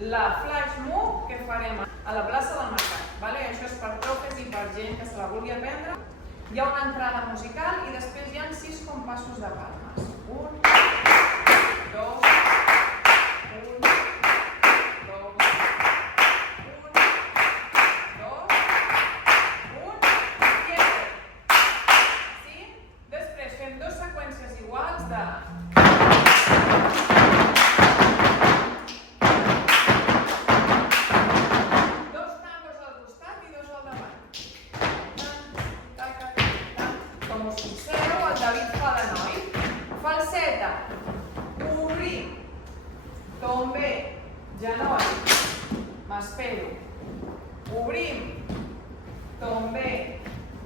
la flash mob que farem a la plaça del Mercat. Això és per profes i per gent que se la vulgui aprendre. Hi ha una entrada musical i després hi ha 6 compassos de palmes. 1, 2, 1, 2, 1, 2, 1, quieto. Sí? Després fem 2 seqüències iguals de... Com us fixeu, el David fa de noi. Falseta. Obrim. Tombe. Genoll. M'espero. Obrim. Tombe.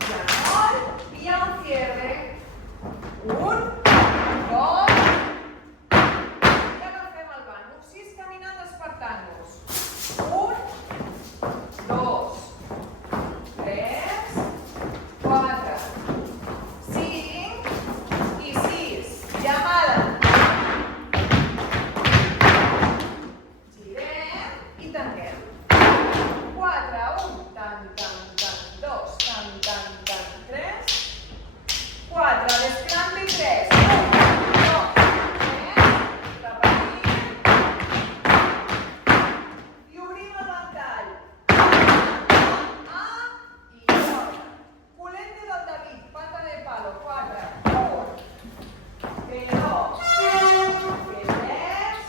Genoll. I un cierre. 1, 2. I agafem el banc. 6 caminant despertant-nos. 1, 2, 3, 4, 5 i 6. Llamada. Girem i tanquem. 4, 1, tan, tan, tan, 2, tan, tan, tan, 3, 4, desclampi 3, 1, 2, 3, repetim i obrim el ventall. I fora. Culete del David, pata de palo, 4, 1, que 2, que 3,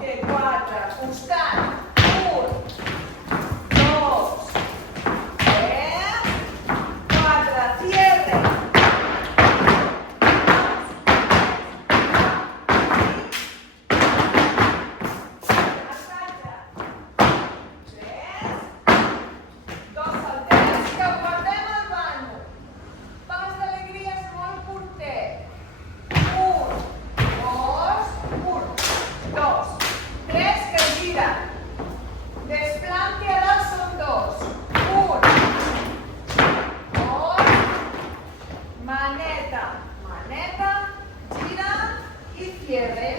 que 4, costat, 1, 2, 3, 4, cierre. Massatge. 3, 2 salters que guardem el bano. Pas d'alegria és molt curtet. 1, 2, curt. 2, 3 que gira. Desplanti a dalt són 2. 1, 2, maneta, maneta, gira i cierre.